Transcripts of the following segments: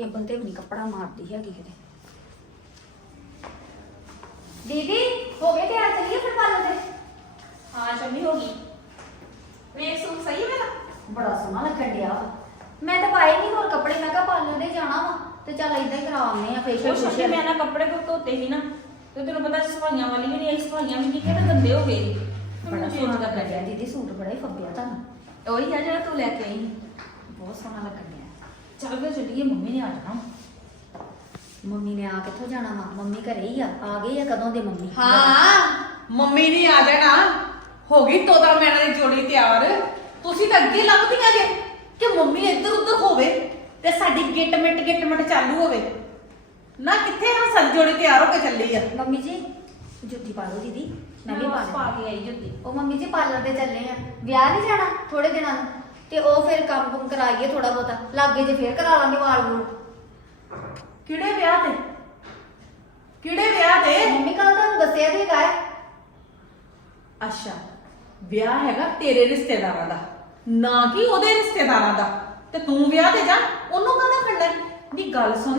Table ਤੇ ਵੀ ਨਹੀਂ ਕੱਪੜਾ ਮਾਰਦੀ ਹੈਗੀ ਕਿਤੇ। ਦੀਦੀ ਹੋ ਗਏ ਤਿਆਰ? ਚੱਲੀਏ ਫਿਰ ਪਾਰਲਰ ਦੇ ਹਾਂ ਸ਼ੰਮੀ ਹੋ ਗਈ। ਵੇਖ ਸੂਟ ਸਹੀ ਹੈ ਮੇਰਾ? ਬੜਾ ਸੋਹਣਾ ਲੱਗਣ ਡਿਆ ਵਾ। ਮੈਂ ਤਾਂ ਪਾਏ ਨਹੀਂ ਹੋਰ ਕੱਪੜੇ ਮੈਂ ਕਿਹਾ ਪਾਰਲਰ ਦੇ ਜਾਣਾ ਵਾ ਤੇ ਚੱਲ ਇਦਾਂ ਹੀ ਕਰਾਉਂਦੇ ਆ ਫੇਸ਼ੀਅਲ ਸ਼ੰਮੀ ਫੇਸ਼ੀਅਲ ਮੈਂ ਨਾ ਕੱਪੜੇ ਕੋ ਧੋਤੇ ਸੀ ਨਾ ਤੇ ਤੈਨੂੰ ਪਤਾ ਸਫਾਈਆਂ ਵਾਲੀ ਵੀ ਨਹੀਂ ਸਫਾਈਆਂ ਵੀ ਨਹੀਂ ਕਿਹੜੇ ਗੰਦੇ ਹੋ ਗਏ ਬੜਾ ਸੋਹਣਾ ਲੱਗਣ ਡਿਆ ਦੀਦੀ ਸੂਟ ਬੜਾ ਹੀ ਫੱਬਿਆ ਤੁਹਾਨੂੰ। ਉਹੀ ਆ ਜਿਹੜਾ ਤੂੰ ਲੈ ਕੇ ਆਈ ਬਹੁਤ ਸੋਹਣਾ ਲੱਗਣ ਡਿਆ। ਚੱਲ ਫਿਰ ਚੱਲੀਏ ਮੰਮੀ ਨੇ ਆ ਜਾਣਾ। ਮੰਮੀ ਨੇ ਆ ਕਿੱਥੋਂ ਜਾਣਾ ਵਾ? ਮੰਮੀ ਘਰੇ ਹੀ ਆ। ਆ ਗਏ ਆ ਕਦੋਂ ਦੇ ਮੰਮੀ? ਹਾਂ ਮੰਮੀ ਨੇ ਆ ਜਾਣਾ। ਹੋ ਗਈ ਤੋਤਾ ਮੈਨਾਂ ਦੀ ਜੋੜੀ ਤਿਆਰ। ਤੁਸੀਂ ਤਾਂ ਅੱਗੇ ਲੱਭਦੀਆਂ ਜੇ। ਕਿ ਮੰਮੀ ਇੱਧਰ ਉੱਧਰ ਹੋਵੇ ਤੇ ਸਾਡੀ ਗਿੱਟ ਮਿੱਟ ਗਿੱਟ ਮਿੱਟ ਚਾਲੂ ਹੋਵੇ। ਨਾ ਕਿੱਥੇ ਆ ਸਾਡੀ ਜੋੜੀ ਤਿਆਰ ਹੋ ਕੇ ਚੱਲੀ ਆ? ਮੰਮੀ ਜੀ ਜੁੱਤੀ ਪਾ ਲਓ ਦੀਦੀ। ਮੈਂ ਵੀ ਪਾ ਕੇ ਆਈ ਜੁੱਤੀ। ਉਹ ਮੰਮੀ ਜੀ ਪਾਰਲਰ ਤੇ ਚੱਲੇ ਆ। ਵਿਆਹ ਨਹੀਂ ਜਾਣਾ? ਥੋੜੇ ਦਿਨਾਂ ਨੂੰ। ਤੇ ਉਹ ਫਿਰ ਕੰਮ ਕੁਮ ਕਰਾਈਏ ਥੋੜਾ ਬਹੁਤਾ ਲਾਗੇ ਜੇ ਫੇਰ ਕਰਾ ਲਾਂਗੇ ਵਾਲ ਵੂਲ। ਕਿਹੜੇ ਵਿਆਹ ਤੇ? ਕਿਹੜੇ ਵਿਆਹ ਤੇ? ਮੰਮੀ ਕੱਲ ਤੁਹਾਨੂੰ ਦੱਸਿਆ ਤੇ ਹੈ। ਅੱਛਾ ਵਿਆਹ ਹੈਗਾ ਤੇਰੇ ਰਿਸ਼ਤੇਦਾਰਾਂ ਦਾ। ਨਾ ਕਿ ਉਹਦੇ ਰਿਸ਼ਤੇਦਾਰਾਂ ਦਾ। ਤੇ ਤੂੰ ਵਿਆਹ ਤੇ ਜਾ ਉਹਨੂੰ ਕਾਹਦਾ ਖੰਡਾ ਨਹੀਂ ਗੱਲ ਸੁਣ।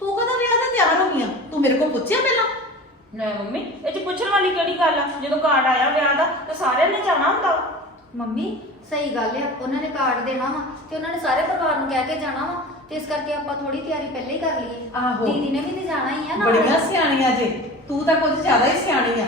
ਤੂੰ ਕਦਾ ਵਿਆਹ ਤੇ ਤਿਆਰ ਹੋ ਗਈਆਂ ਤੂੰ ਮੇਰੇ ਕੋਲ ਪੁੱਛਿਆ ਪਹਿਲਾਂ? ਨਹੀਂ ਮੰਮੀ ਇਹ ਚ ਪੁੱਛਣ ਵਾਲੀ ਕਿਹੜੀ ਗੱਲ ਆ? ਜਦੋਂ ਕਾਰਡ ਆਇਆ ਵਿਆਹ ਦਾ ਤੇ ਸਾਰਿਆਂ ਨੇ ਜਾਣਾ ਹੁੰਦਾ। ਵਾ। ਮੰਮੀ ਸਹੀ ਗੱਲ ਆ ਉਹਨਾਂ ਨੇ ਕਾਰਡ ਦੇਣਾ ਵਾ ਤੇ ਉਹਨਾਂ ਨੇ ਸਾਰੇ ਪਰਿਵਾਰ ਨੂੰ ਕਹਿ ਕੇ ਜਾਣਾ ਵਾ ਤੇ ਇਸ ਕਰਕੇ ਆਪਾਂ ਥੋੜੀ ਤਿਆਰੀ ਪਹਿਲੇ ਹੀ ਕਰ ਲਈਏ ਆਹੋ। ਦੀਦੀ ਨੇ ਵੀ ਤੇ ਜਾਣਾ ਹੀ ਆ ਨਾਲ। ਬੜੀਆਂ ਸਿਆਣੀਆਂ ਜੇ ਤੂੰ ਤਾਂ ਕੁਝ ਜ਼ਿਆਦਾ ਹੀ ਸਿਆਣੀ ਆ।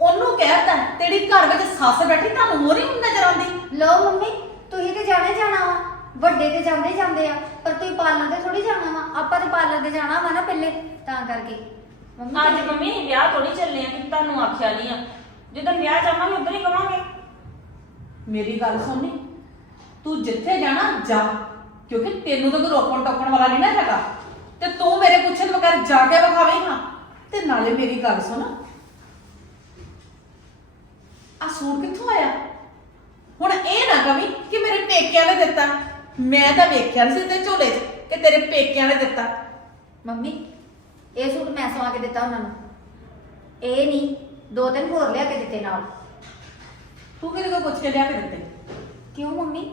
ਉਹਨੂੰ ਕਹਿਤਾ ਤੇਰੀ ਘਰ ਵਿੱਚ ਸੱਸ ਬੈਠੀ ਤੁਹਾਨੂੰ ਮੋਰੀ ਨਜ਼ਰ ਆਉਂਦੀ। ਲੋ ਮੰਮੀ ਤੁਸੀਂ ਤੇ ਜਾਣਾ ਹੀ ਜਾਣਾ ਵਾ ਵੱਡੇ ਤੇ ਜਾਂਦੇ ਹੀ ਜਾਂਦੇ ਆ ਪਰ ਤੁਸੀਂ ਪਾਰਲਰ ਤੇ ਥੋੜੀ ਜਾਣਾ ਵਾ ਆਪਾਂ ਤੇ ਪਾਰਲਰ ਤੇ ਜਾਣਾ ਵਾ ਨਾ ਪਹਿਲੇ ਤਾਂ ਕਰਕੇ। ਮੰਮੀ ਅੱਜ ਮੰਮੀ ਵਿਆਹ ਥੋੜੀ ਚੱਲੇ ਆ ਕਿ ਤੁਹਾਨੂੰ ਆਖਿਆ ਨਹੀਂ ਆ। ਜਦੋਂ ਵਿਆਹ ਜਾਵਾਂਗੇ ਉਧਰ ਹੀ ਕਵਾਂਗੇ। ਮੇਰੀ ਗੱਲ ਸੁਣਨੀ। ਤੂੰ ਜਿੱਥੇ ਜਾਣਾ, ਜਾ। ਕਿਉਂਕਿ ਤੈਨੂੰ ਤਾਂ ਕੋਈ ਰੋਕਣ ਟੋਕਣ ਵਾਲਾ ਨਹੀਂ ਨਾ ਹੈਗਾ। ਤੇ ਤੂੰ ਮੇਰੇ ਪੁੱਛਣ ਬਗੈਰ ਜਾ ਕੇ ਵਿਖਾਵੇਂਗਾ ਤੇ ਨਾਲੇ ਮੇਰੀ ਗੱਲ ਸੁਣ। ਆ ਸੂਟ ਕਿੱਥੋਂ ਆਇਆ? ਹੁਣ ਇਹ ਨਾ ਕਵੀ ਕਿ ਮੇਰੇ ਪੇਕਿਆਂ ਨੇ ਦਿੱਤਾ। ਮੈਂ ਤਾਂ ਵੇਖਿਆ ਨਹੀਂ ਸੀ ਤੇ ਝੋਲੇ 'ਚ ਕਿ ਤੇਰੇ ਪੇਕਿਆਂ ਨੇ ਦਿੱਤਾ। ਮੰਮੀ, ਇਹ ਸੂਟ ਮੈਂ ਸਵਾ ਕੇ ਦਿੱਤਾ ਉਹਨਾਂ ਨੂੰ। ਇਹ ਨਹੀਂ, ਦੋ ਤਿੰਨ ਹੋਰ ਲਿਆ ਕੇ ਦਿੱਤੇ ਨਾਲ। ਤੂੰ ਕਿਹਦੇ ਕੋਲ ਪੁੱਛ ਕੇ ਲਿਆ ਕੇ ਦਿੱਤੇ ਕਿਉਂ ਮੰਮੀ?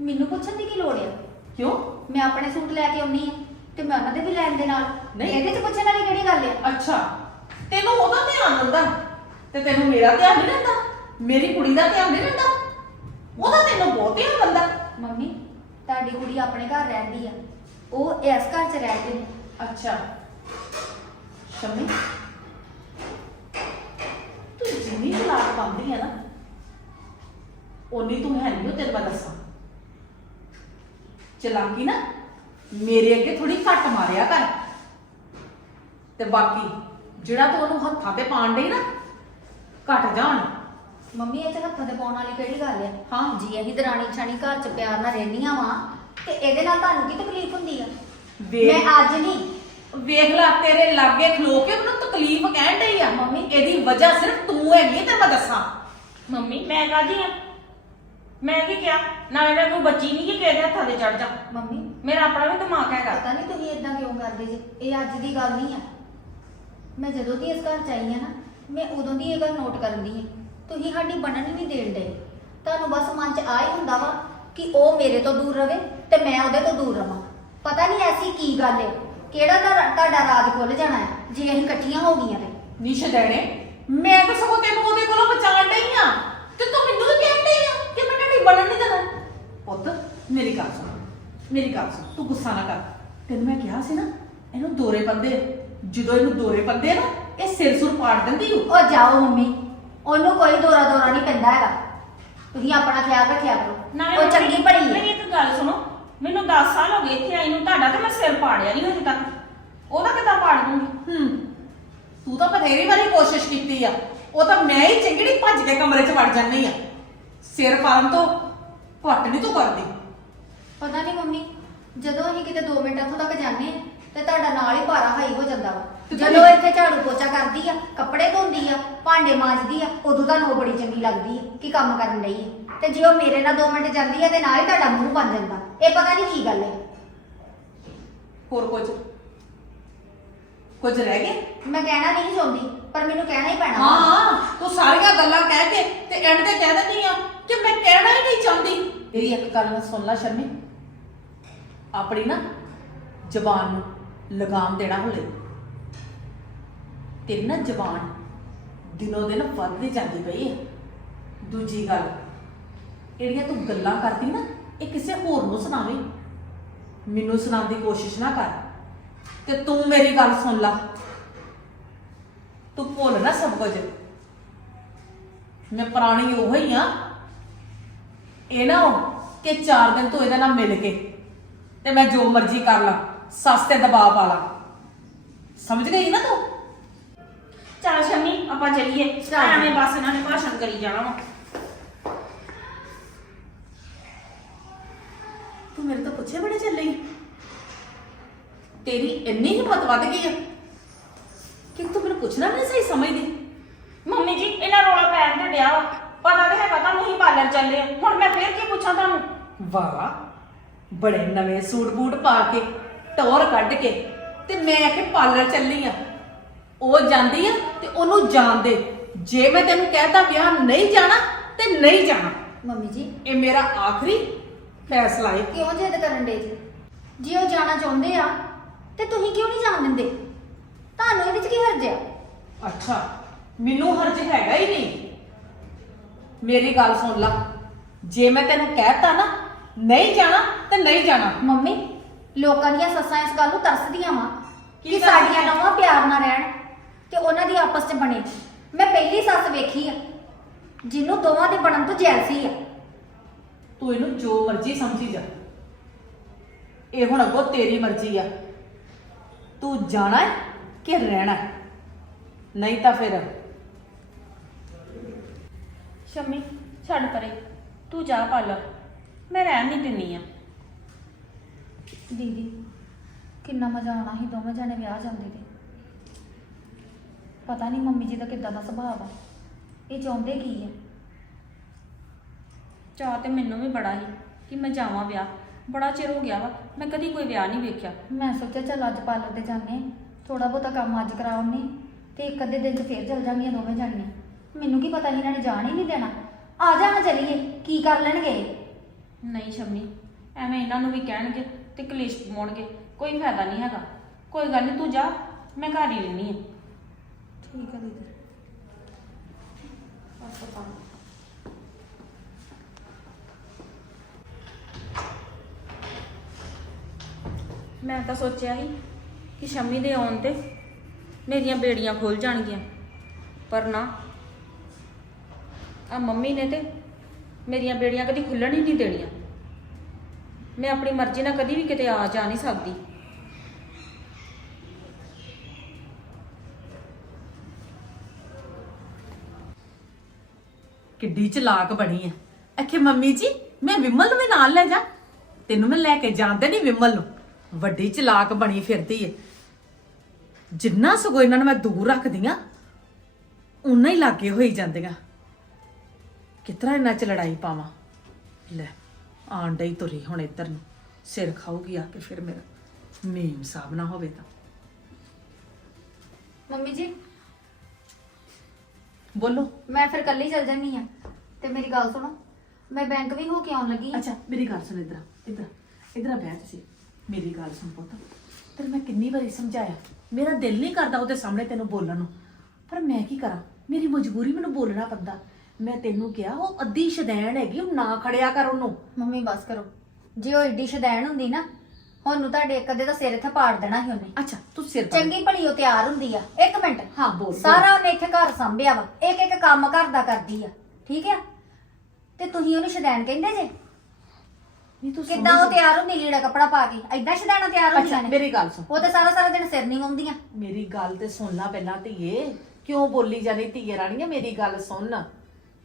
ਮੈਨੂੰ ਪੁੱਛਣ ਦੀ ਕੀ ਲੋੜ ਆ? ਕਿਉਂ? ਮੈਂ ਆਪਣੇ ਸੂਟ ਲੈ ਕੇ ਆਉਣੀ ਆ ਤੇ ਮੈਂ ਉਹਨਾਂ ਦੇ ਵੀ ਲੈਣ ਦੇ ਨਾਲ। ਨਹੀਂ। ਇਹਦੇ ਚ ਪੁੱਛਣ ਵਾਲੀ ਕਿਹੜੀ ਗੱਲ ਆ? ਅੱਛਾ ਤੈਨੂੰ ਉਹਦਾ ਧਿਆਨ ਦਿੰਦਾ ਤੇ ਤੈਨੂੰ ਮੇਰਾ ਧਿਆਨ ਨਹੀਂ ਦਿੰਦਾ ਮੇਰੀ ਕੁੜੀ ਦਾ ਧਿਆਨ ਨਹੀਂ ਦਿੰਦਾ ਉਹਦਾ ਤੈਨੂੰ ਬਹੁਤ ਧਿਆਨ ਦਿੰਦਾ ਮੰਮੀ ਤੁਹਾਡੀ ਕੁੜੀ ਆਪਣੇ ਘਰ ਰਹਿੰਦੀ ਆ। ਉਹ ਇਸ ਘਰ 'ਚ ਰਹਿੰਦੇ ਨੇ ਅੱਛਾ। ਸ਼ਮੀ ਤੂੰ ਜਿੰਨੀ ਚਲਾਕ ਪਾਉਂਦੀ ਆ ਨਾ ਉਨੀ ਤੂੰ ਹੈ ਨਹੀਂ ਉਹ ਤੇਰੇ ਮੈਂ ਦੱਸਾਂ। ਚਲਾਕੀ ਨਾ ਮੇਰੇ ਅੱਗੇ ਥੋੜੀ ਘੱਟ ਮਾਰਿਆ ਕਰ। ਤੇ ਬਾਕੀ ਜਿਹੜਾ ਤੂੰ ਉਹਨੂੰ ਹੱਥਾਂ ਤੇ ਪਾਣ ਡਈ ਨਾ ਘਟ ਜਾਣ। ਮੰਮੀ ਇਹ 'ਚ ਹੱਥਾਂ ਤੇ ਪਾਉਣ ਵਾਲੀ ਕਿਹੜੀ ਗੱਲ ਆ? ਹਾਂ। ਜੀ ਅਸੀਂ ਦਰਾਣੀ ਛਾਣੀ ਘਰ 'ਚ ਪਿਆਰ ਨਾਲ ਰਹਿੰਦੀਆਂ ਵਾਂ ਤੇ ਇਹਦੇ ਨਾਲ ਤੁਹਾਨੂੰ ਕੀ ਤਕਲੀਫ ਹੁੰਦੀ ਆ? ਵੇਖ ਮੈਂ ਅੱਜ ਨਹੀਂ ਵੇਖ ਲੈ ਤੇਰੇ ਲਾਗੇ ਖਲੋ ਕੇ ਮੈਨੂੰ ਤਕਲੀਫ ਕਹਿਣ ਡਈ ਆ। ਮੰਮੀ। ਇਹਦੀ ਵਜ੍ਹਾ ਸਿਰਫ ਤੂੰ ਹੈਗੀ ਆ ਤੇ ਮੈਂ ਦੱਸਾਂ। ਮੰਮੀ ਮੈਂ ਕਾਹਦੀ ਆ? ਮੈਂ ਕੀ ਕਿਹਾ? ਨਾਲੇ ਮੈਂ ਕੋਈ ਬੱਚੀ ਨਹੀਂ ਕਿ ਕਿਹਦੇ ਹੱਥਾਂ ਤੇ ਚੜ ਜਾ। ਮੰਮੀ ਮੇਰਾ ਆਪਣਾ ਵੀ ਦਿਮਾਗ ਹੈਗਾ। ਪਤਾ ਨਹੀਂ ਤੁਸੀਂ ਇਦਾਂ ਕਿਉਂ ਕਰਦੇ ਜੇ? ਇਹ ਅੱਜ ਦੀ ਗੱਲ ਨਹੀਂ ਆ। ਮੈਂ ਜਦੋਂ ਦੀ ਇਸ ਘਰ ਚ ਆਈ ਆ ਨਾ ਮੈਂ ਉਦੋਂ ਦੀ ਇਹ ਗੱਲ ਨੋਟ ਕਰਨ ਦੀ ਹਾਂ ਤੁਸੀਂ ਸਾਡੀ ਬਣਨ ਹੀ ਨਹੀਂ ਦੇਣ ਦੇ ਤੁਹਾਨੂੰ ਬਸ ਮਨ ਚ ਆ ਹੀ ਹੁੰਦਾ ਵਾ ਕਿ ਉਹ ਮੇਰੇ ਤੋਂ ਦੂਰ ਰਵੇ ਤੇ ਮੈਂ ਉਹਦੇ ਤੋਂ ਦੂਰ ਰਵਾਂ। ਪਤਾ ਨਹੀਂ ਐਸੀ ਕੀ ਗੱਲ ਹੈ ਕਿਹੜਾ ਤੁਹਾਡਾ ਤੁਹਾਡਾ ਰਾਜ ਖੁੱਲ ਜਾਣਾ ਹੈ ਜੇ ਅਸੀਂ ਇਕੱਠੀਆਂ ਹੋ ਗਈਆਂ ਤੇ। ਨਿਸ਼ ਦੇਣੇ ਮੈਂ ਤਾਂ ਸਗੋਂ ਤੈਨੂੰ ਉਹਦੇ ਕੋਲੋਂ ਬਚਾਉਣ ਡਈ ਆ। ਤੇ ਤੂੰ ਮੈਨੂੰ ਵੀ ਕਹਿਣ ਡਈ ਆ? ਕਿ ਬਣਨ ਨਹੀਂ ਦੇਣਾ ਪੁੱਤ ਮੇਰੀ ਗੱਲ ਸੁਣ ਮੇਰੀ ਗੱਲ ਸੁਣ ਤੂੰ ਗੁੱਸਾ ਨਾ ਕਰ। ਤੈਨੂੰ ਮੈਂ ਕਿਹਾ ਸੀ ਨਾ ਇਹਨੂੰ ਦੋਰੇ ਪੰਦੇ ਜਦੋਂ ਇਹਨੂੰ ਦੋਰੇ ਪੰਦੇ ਨਾ ਇਹ ਸਿਰ ਸੁਰ ਪਾੜ ਦਿੰਦੀ ਓ। ਉਹ ਜਾਓ ਮੰਮੀ ਉਹਨੂੰ ਕੋਈ ਦੋਰਾ ਦੋਰਾ ਨਹੀਂ ਪੈਂਦਾ ਹੈਗਾ। ਤੁਸੀਂ ਆਪਣਾ ਖਿਆਲ ਰੱਖਿਆ ਕਰੋ। ਉਹ ਚੰਗੀ ਭਲੀ ਮੇਰੀ ਹੈ ਇੱਕ ਗੱਲ ਸੁਣੋ ਮੈਨੂੰ 10 ਸਾਲ ਹੋ ਗਏ ਇੱਥੇ ਆਈ ਨੂੰ ਤੁਹਾਡਾ ਤੇ ਮੈਂ ਸਿਰ ਪਾੜਿਆ ਨਹੀਂ ਹਜੇ ਤੱਕ। ਉਹਦਾ ਕਿੱਦਾਂ ਪਾੜ ਦੂੰਗੀ? ਹੂੰ ਤੂੰ ਤਾਂ ਬਥੇਰੀ ਵਾਰੀ ਕੋਸ਼ਿਸ਼ ਕੀਤੀ ਆ। ਉਹ ਤਾਂ ਮੈਂ ਹੀ ਚੰਗੜੀ ਭੱਜ ਕੇ ਕਮਰੇ 'ਚ ਵੜ ਜਾਂਦੀ ਆ। ਸਿਰ ਪਾੜਨ ਤੋਂ ਘੱਟ ਨਹੀਂ ਤੂੰ ਕਰਦੀ। ਪਤਾ ਨਹੀਂ ਮੰਮੀ ਜਦੋਂ ਅਸੀਂ ਕਿਤੇ 2 ਮਿੰਟ ਇੱਥੋਂ ਤੱਕ ਜਾਂਦੇ ਆ ਤੇ ਤੁਹਾਡਾ ਨਾਲ ਹੀ ਭਾਰਾ ਹਾਈ ਹੋ ਜਾਂਦਾ ਵਾ। ਤੇ ਜਦੋਂ ਤੁਸੀਂ- ਇੱਥੇ ਝਾੜੂ ਪੋਚਾ ਕਰਦੀ ਆ ਕੱਪੜੇ ਧੋਂਦੀ ਆ ਭਾਂਡੇ ਮਾਂਜਦੀ ਆ ਉਦੋਂ ਤੁਹਾਨੂੰ ਉਹ ਬੜੀ ਚੰਗੀ ਲੱਗਦੀ ਆ ਕਿ ਕੰਮ ਕਰਨ ਲਈ ਤੇ ਜੇ ਉਹ ਮੇਰੇ ਨਾਲ 2 ਮਿੰਟ ਜਾਂਦੀ ਆ ਤੇ ਨਾਲ ਹੀ ਤੁਹਾਡਾ ਮੂੰਹ ਬਣ ਜਾਂਦਾ। ਇਹ ਪਤਾ ਨਹੀਂ ਕੀ ਗੱਲ ਹੈ ਹੋਰ ਕੁਝ? ਕੁਝ ਰਹਿ ਗਿਆ? ਮੈਂ ਕਹਿਣਾ ਨਹੀਂ ਚਾਹੁੰਦੀ ਪਰ ਮੈਨੂੰ ਕਹਿਣਾ ਹੀ ਪੈਣਾ। ਹਾਂ ਤੂੰ ਸਾਰੀਆਂ ਗੱਲਾਂ ਕਹਿ ਕੇ ਤੇ ਐਂਡ ਤੇ ਕਹਿ ਦਿੰਦੀ ਆ। ਕਿ ਮੈਂ ਕਹਿਣਾ ਹੀ ਨਹੀਂ ਚਾਹੁੰਦੀ। ਤੇਰੀ ਇੱਕ ਗੱਲ ਸੁਣ ਲੈ ਸ਼ਰਮੀ। ਆਪਣੀ ਨਾ ਜ਼ਬਾਨ ਨੂੰ ਲਗਾਮ ਦੇਣਾ ਹੁਲੇ। ਤੇਰੀ ਨਾ ਜ਼ਬਾਨ ਦਿਨੋ ਦਿਨ ਵੱਧਦੀ ਜਾਂਦੀ ਪਈ ਹੈ ਦੂਜੀ ਗੱਲ, ਜਿਹੜੀਆਂ ਤੂੰ ਗੱਲਾਂ ਕਰਦੀ ਨਾ, ਇਹ ਕਿਸੇ ਹੋਰ ਨੂੰ ਸੁਣਾਵੀਂ। ਮੈਨੂੰ ਸੁਣਾਉਣ ਦੀ ਕੋਸ਼ਿਸ਼ ਨਾ ਕਰ। ਤੇ ਤੂੰ ਮੇਰੀ ਗੱਲ ਸੁਣ ਲੈ। ਤੂੰ ਭੁੱਲ ਨਾ ਸਭ ਕੁਝ। ਮੈਂ ਪੁਰਾਣੀ ਉਹ ਹੀ ਆ ਇਹ ਨਾ ਹੋ ਕਿ ਚਾਰ ਦਿਨ ਤੋਂ ਇਹਦੇ ਨਾਲ ਮਿਲ ਕੇ ਤੇ ਮੈਂ ਜੋ ਮਰਜ਼ੀ ਕਰ ਲਾਂ ਸੱਸ ਤੇ ਦਬਾਅ ਪਾ ਲਾਂ। ਸਮਝ ਗਈ ਨਾ ਤੂੰ? ਚੱਲ ਸ਼ਮੀ ਆਪਾਂ ਚੱਲੀਏ। ਚੱਲ। ਐਵੇਂ ਬਸ ਇਹਨਾਂ ਨੇ ਭਾਸ਼ਣ ਕਰੀ ਜਾਣਾ ਵਾ। ਤੂੰ ਮੇਰੇ ਤੋਂ ਪੁੱਛੇ ਬੜੇ ਚੱਲੀ ਤੇਰੀ ਇੰਨੀ ਹਿੰਮਤ ਵੱਧ ਗਈ ਹੈ ਕਿ ਤੂੰ ਮੈਨੂੰ ਪੁੱਛਣਾ ਵੀ ਨਹੀਂ ਸਹੀ ਸਮਝਦੀ। ਮੰਮੀ ਜੀ ਇਹਨਾਂ ਰੋਲਾ ਪੈਣ ਤੇ ਡਿਆ ਵਾ। ਪਤਾ ਤੇ ਹੈਗਾ ਤੁਹਾਨੂੰ ਹੀ ਪਾਰਲਰ ਚੱਲੇ। ਹੁਣ ਮੈਂ ਫੇਰ ਕੀ ਪੁੱਛਾਂ ਤੁਹਾਨੂੰ? ਵਾਹ ਬੜੇ ਨਵੇਂ ਸੂਟ ਬੂਟ ਪਾ ਕੇ ਟੌਰ ਕੱਢ ਕੇ ਤੇ ਮੈਂ ਕਿ ਪਾਰਲਰ ਚੱਲੀ ਆ। ਉਹ ਜਾਂਦੀ ਆ ਤੇ ਉਹਨੂੰ ਜਾਣ ਦੇ। ਜੇ ਮੈਂ ਤੈਨੂੰ ਕਹਿਤਾ ਵਿਆਹ ਨਹੀਂ ਜਾਣਾ ਤੇ ਨਹੀਂ ਜਾਣਾ। ਮੰਮੀ ਜੀ। ਇਹ ਮੇਰਾ ਆਖਰੀ ਫੈਸਲਾ ਹੈ ਕਿਉਂ ਜਿੱਦ ਕਰਨ ਦੇ ਜੀ? ਜੇ ਉਹ ਜਾਣਾ ਚਾਹੁੰਦੇ ਆ ਤੇ ਤੁਸੀਂ ਕਿਉਂ ਨਹੀਂ ਜਾਣ ਦਿੰਦੇ? ਤੁਹਾਨੂੰ ਇਹਦੇ 'ਚ ਕੀ ਹਰਜ ਆ? ਅੱਛਾ ਮੈਨੂੰ ਹਰਜ ਹੈਗਾ ਹੀ ਨਹੀਂ। ਮੇਰੀ ਗੱਲ ਸੁਣ ਲੈ। ਜੇ ਮੈਂ ਤੈਨੂੰ ਕਹਿਤਾ ਨਾ ਨਹੀਂ ਜਾਣਾ ਤੇ ਨਹੀਂ ਜਾਣਾ। ਮੰਮੀ ਲੋਕਾਂ ਦੀਆਂ ਸੱਸਾਂ ਇਸ ਗੱਲ ਨੂੰ ਤਰਸਦੀਆਂ ਵਾ ਕੀ ਕਿ ਤਰਸਦੀਆਂ? ਸਾਡੀਆਂ ਨਵਾਂ ਪਿਆਰ ਨਾਲ ਰਹਿਣ ਤੇ ਉਹਨਾਂ ਦੀ ਆਪਸ 'ਚ ਬਣੇ। ਮੈਂ ਪਹਿਲੀ ਸੱਸ ਵੇਖੀ ਆ ਜਿਹਨੂੰ ਦੋਵਾਂ ਦੇ ਬਣਨ ਤੋਂ ਜੈਲਸੀ ਆ। ਤੂੰ ਇਹਨੂੰ ਜੋ ਮਰਜ਼ੀ ਸਮਝੀ ਜਾ। ਇਹ ਹੁਣ ਅੱਗੋਂ ਤੇਰੀ ਮਰਜ਼ੀ ਆ। ਤੂੰ ਜਾਣਾ ਹੈ ਕਿ ਰਹਿਣਾ ਹੈ? ਨਹੀਂ ਤਾਂ ਫਿਰ ਸ਼ਮੀ ਛੱਡ ਪਰੇ ਤੂੰ ਜਾ ਪਾਰਲਰ ਮੈਂ ਰਹਿਣ ਨਹੀਂ ਦਿੰਨੀ ਆ। ਦੀਦੀ ਕਿੰਨਾ ਮਜ਼ਾ ਆਉਣਾ ਸੀ ਦੋਵੇਂ ਜਣੇ ਵਿਆਹ ਜਾਂਦੇ ਤੇ। ਪਤਾ ਨਹੀਂ ਮੰਮੀ ਜੀ ਦਾ ਕਿੱਦਾਂ ਦਾ ਸੁਭਾਅ ਆ ਇਹ ਚਾਹੁੰਦੇ ਕੀ ਆ? ਚਾਹ ਤੇ ਮੈਨੂੰ ਵੀ ਬੜਾ ਸੀ ਕਿ ਮੈਂ ਜਾਵਾਂ ਵਿਆਹ। ਬੜਾ ਚਿਰ ਹੋ ਗਿਆ ਵਾ ਮੈਂ ਕਦੀ ਕੋਈ ਵਿਆਹ ਨਹੀਂ ਵੇਖਿਆ। ਮੈਂ ਸੋਚਿਆ ਚੱਲ ਅੱਜ ਪਾਰਲਰ ਤੇ ਜਾਂਦੇ ਥੋੜਾ ਬਹੁਤਾ ਕੰਮ ਅੱਜ ਕਰਾਉਣੇ ਤੇ ਇੱਕ ਅੱਧੇ ਦਿਨ 'ਚ ਫੇਰ ਚੱਲ ਜਾਂਗੀਆਂ ਦੋਵੇਂ ਜਾਣੀਆਂ। ਮੈਨੂੰ ਕੀ ਪਤਾ ਸੀ ਇਹਨਾਂ ਨੇ ਜਾਣ ਹੀ ਨਹੀਂ ਦੇਣਾ। ਆ ਜਾਣਾ ਚਲੀਏ ਕੀ ਕਰ ਲੈਣਗੇ ਨਹੀਂ ਸ਼ਮੀ ਐਵੇਂ ਇਹਨਾਂ ਨੂੰ ਵੀ ਕਹਿਣਗੇ ਤੇ ਕਲੇਸ਼ ਪਾਉਣਗੇ ਕੋਈ ਫਾਇਦਾ ਨਹੀਂ ਹੈਗਾ। ਕੋਈ ਗੱਲ ਨਹੀਂ ਤੂੰ ਜਾ ਮੈਂ ਘਰ ਹੀ ਰਹਿਣੀ ਆ ਠੀਕ ਹੈ ਦੀਦੀ। ਮੈਂ ਤਾਂ ਸੋਚਿਆ ਸੀ ਕਿ ਸ਼ਮੀ ਦੇ ਆਉਣ ਤੇ ਮੇਰੀਆਂ ਬੇੜੀਆਂ ਖੁੱਲ ਜਾਣਗੀਆਂ ਪਰ ਨਾ ਆ ਮੰਮੀ ਨੇ ਤੇ ਮੇਰੀਆਂ ਬੇੜੀਆਂ ਕਦੀ ਖੁੱਲਣ ਹੀ ਨਹੀਂ ਦੇਣੀਆਂ। ਮੈਂ ਆਪਣੀ ਮਰਜ਼ੀ ਨਾਲ ਕਦੀ ਵੀ ਕਿਤੇ ਆ ਜਾ ਨਹੀਂ ਸਕਦੀ। ਕਿੱਡੀ ਚਲਾਕ ਬਣੀ ਐ। ਅਖੇ ਮੰਮੀ ਜੀ, ਮੈਂ ਵਿਮਲ ਨੂੰ ਵੀ ਨਾਲ ਲੈ ਜਾ। ਤੈਨੂੰ ਮੈਂ ਲੈ ਕੇ ਜਾਂਦੇ ਨਹੀਂ ਵਿਮਲ ਨੂੰ। ਵੱਡੀ ਚਲਾਕ ਬਣੀ ਫਿਰਦੀ ਐ। ਜਿੰਨਾ ਸਗੋਂ ਇਹਨਾਂ ਨੂੰ ਮੈਂ ਦੂਰ ਰੱਖਦੀ ਆ ਉਨਾ ਹੀ ਲਾਗੇ ਹੋਈ ਜਾਂਦੀਆਂ। ਕਿਤਰਾ ਇਹਨਾਂ ਚ ਲੜਾਈ ਪਾਵਾਂ? ਲੈ ਆਣ ਡਈ ਤੁਰੀ ਹੁਣ ਇੱਧਰ ਨੂੰ। ਸਿਰ ਖਾਊਗੀ ਆ ਕੇ ਫਿਰ ਮੇਰਾ। ਮੇਮ ਸਾਬ ਨਾ ਹੋਵੇ ਤਾਂ। ਮੰਮੀ ਜੀ। ਬੋਲੋ। ਮੈਂ ਫਿਰ ਕੱਲੀ ਚੱਲ ਜਾਨੀ ਆ ਤੇ ਮੇਰੀ ਗੱਲ ਸੁਣੋ। ਮੈਂ ਬੈਂਕ ਵੀ ਹੋ ਕੇ ਆਉਣ ਲੱਗੀ ਆਂ। ਅੱਛਾ ਮੇਰੀ ਗੱਲ ਸੁਣ ਇਧਰ ਇਧਰ ਇਧਰ ਬਹਿ ਤੁਸੀਂ। ਮੇਰੀ ਗੱਲ ਸੁਣ ਪੁੱਤ। ਤੈਨੂੰ ਮੈਂ ਕਿੰਨੀ ਵਾਰੀ ਸਮਝਾਇਆ। ਮੇਰਾ ਦਿਲ ਨਹੀਂ ਕਰਦਾ ਉਹਦੇ ਸਾਹਮਣੇ ਤੈਨੂੰ ਬੋਲਣ ਨੂੰ। ਪਰ ਮੈਂ ਕੀ ਕਰਾਂ? ਮੇਰੀ ਮਜਬੂਰੀ ਮੈਨੂੰ ਬੋਲਣਾ ਪੈਂਦਾ। ਮੈਂ ਤੈਨੂੰ ਕਿਹਾ ਉਹ ਅੱਧੀ ਸ਼ਦੈਣ ਹੈਗੀ ਉਹ ਨਾ ਖੜਿਆ ਕਰ ਉਹਨੂੰ। ਮੰਮੀ ਬਸ ਕਰੋ। ਜੇ ਉਹ ਏਡੀ ਸ਼ਦੈਣ ਹੁੰਦੀ ਨਾ ਉਹਨੂੰ ਤੁਹਾਡੇ ਇੱਕ ਅੱਧੇ ਦਾ ਸਿਰ ਇੱਥੇ ਪਾੜ ਦੇਣਾ ਸੀ ਉਹਨੇ। ਅੱਛਾ ਤੂੰ ਸਿਰ ਪਾ ਚੰਗੀ ਭਲੀ ਉਹ ਤਿਆਰ ਹੁੰਦੀ ਆ। ਇੱਕ ਮਿੰਟ। ਹਾਂ, ਬੋਲ, ਬੋਲ। ਸਾਰਾ ਉਹਨੇ ਇੱਥੇ ਘਰ ਸੰਭਿਆ ਵਾ। ਇੱਕ ਇੱਕ ਕੰਮ ਘਰ ਦਾ ਕਰਦੀ ਆ। ਠੀਕ ਆ? ਤੇ ਤੁਸੀਂ ਉਹਨੂੰ ਸ਼ਦੈਣ ਕਹਿੰਦੇ ਜੇ? ਨਹੀਂ ਤੂੰ ਕਿੱਦਾਂ ਉਹ ਸਮਝ- ਤਿਆਰ ਹੁੰਦੀ ਲੀੜਾ ਕੱਪੜਾ ਪਾ ਕੇ? ਐਦਾਂ ਸ਼ਦੈਣਾ ਤਿਆਰ ਹੁੰਦੀਆਂ ਅੱਛਾ ਨੇ। ਮੇਰੀ ਗੱਲ ਸੁਣ। ਉਹ ਤੇ ਸਾਰਾ ਸਾਰਾ ਦਿਨ ਸਿਰ ਨਹੀਂ ਆਉਂਦੀਆਂ ਮੇਰੀ ਗੱਲ ਤੇ ਸੁਣ ਲੈ ਪਹਿਲਾਂ ਧੀਏ। ਕਿਉਂ ਬੋਲੀ ਜਾਨੀ ਧੀਏ ਰਾਣੀਆਂ ਮੇਰੀ ਗੱਲ ਸੁਣ।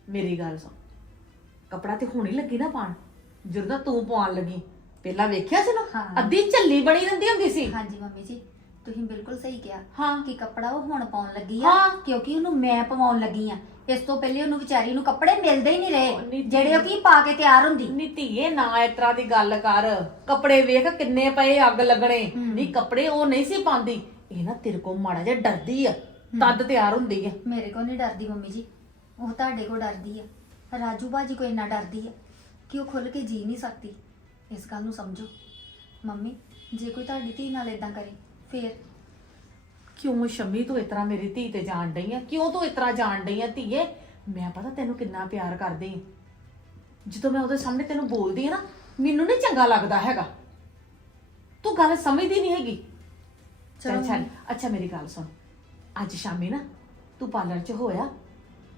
ਮੇਰੀ ਗੱਲ ਸੁਣ। ਕਪੜਾ ਤੇ ਹੁਣੀ ਲੱਗੀ ਨਾ ਪਾਣ ਜਦੋਂ ਤੂੰ ਪਾਉਣ ਲੱਗੀ। ਪਹਿਲਾਂ ਵੇਖਿਆ ਸੀ ਨਾ? ਹਾਂ। ਅੱਧੀ ਝੱਲੀ ਬਣੀ ਰਹਿੰਦੀ ਹੁੰਦੀ ਸੀ। ਹਾਂਜੀ ਮੰਮੀ ਜੀ ਤੁਸੀਂ ਬਿਲਕੁਲ ਸਹੀ ਕਿਹਾ ਹਾਂ। ਕਿ ਕੱਪੜਾ ਉਹ ਹੁਣ ਪਾਉਣ ਲੱਗੀ ਆ ਹਾਂ। ਕਿਉਂਕਿ ਉਹਨੂੰ ਮੈਂ ਪਵਾਉਣ ਲੱਗੀ ਆ। ਇਸ ਤੋਂ ਪਹਿਲੇ ਉਹਨੂੰ ਵਿਚਾਰੀ ਨੂੰ ਕੱਪੜੇ ਮਿਲਦੇ ਹੀ ਨਹੀਂ ਉਹ ਰਹੇ ਜਿਹੜੇ ਉਹ ਕੀ ਪਾ ਕੇ ਤਿਆਰ ਹੁੰਦੀ। ਨੀ ਧੀਏ ਨਾ ਇਸ ਤਰ੍ਹਾਂ ਦੀ ਗੱਲ ਕਰ। ਕੱਪੜੇ ਵੇਖ ਕਿੰਨੇ ਪਏ ਅੱਗ ਲੱਗਣੇ। ਹੂੰ। ਨਹੀਂ ਕੱਪੜੇ ਉਹ ਨਹੀਂ ਸੀ ਪਾਉਂਦੀ। ਇਹ ਨਾ ਤੇਰੇ ਕੋ ਮਾੜਾ ਜਿਹਾ ਡਰਦੀ ਆ। ਤਦ ਤਿਆਰ ਹੁੰਦੀ ਆ। ਮੇਰੇ ਕੋਲ ਨਹੀਂ ਡਰਦੀ ਮੰਮੀ ਜੀ। ਉਹ ਤੁਹਾਡੇ ਕੋਲ ਡਰਦੀ ਆ। ਰਾਜੂ ਬਾਜੀ ਕੋਈ ਇੰਨਾ ਡਰਦੀ ਆ ਕਿ ਉਹ ਖੁੱਲ ਕੇ ਜੀ ਨਹੀਂ ਸਕਦੀ। ਇਸ ਗੱਲ ਨੂੰ ਸਮਝੋ। ਮੰਮੀ ਜੇ ਕੋਈ ਤੁਹਾਡੀ ਧੀ ਨਾਲ ਇਦਾਂ ਕਰੇ ਫੇਰ? ਕਿਉਂ ਸ਼ਮੀ ਤੂੰ ਇਤਰਾ ਮੇਰੀ ਧੀ ਤੇ ਜਾਣ ਡਈ ਆ? ਕਿਉਂ ਤੂੰ ਇਤਰਾ ਜਾਣ ਡਈ ਆ ਧੀਏ? ਮੈਂ ਪਤਾ ਤੈਨੂੰ ਕਿੰਨਾ ਪਿਆਰ ਕਰਦੀ ਆ। ਜਦੋਂ ਮੈਂ ਉਹਦੇ ਸਾਹਮਣੇ ਤੈਨੂੰ ਬੋਲਦੀ ਆ ਨਾ ਮੈਨੂੰ ਨਹੀਂ ਚੰਗਾ ਲੱਗਦਾ ਹੈਗਾ। ਤੂੰ ਗੱਲ ਸਮਝਦੀ ਨਹੀਂ ਹੈਗੀ। ਚੱਲ ਚਲੋ ਚੱਲ ਮੰਮੀ। ਅੱਛਾ ਮੇਰੀ ਗੱਲ ਸੁਣ। ਅੱਜ ਸ਼ਾਮੀ ਨਾ ਤੂੰ ਪਾਰਲਰ 'ਚ ਹੋਇਆ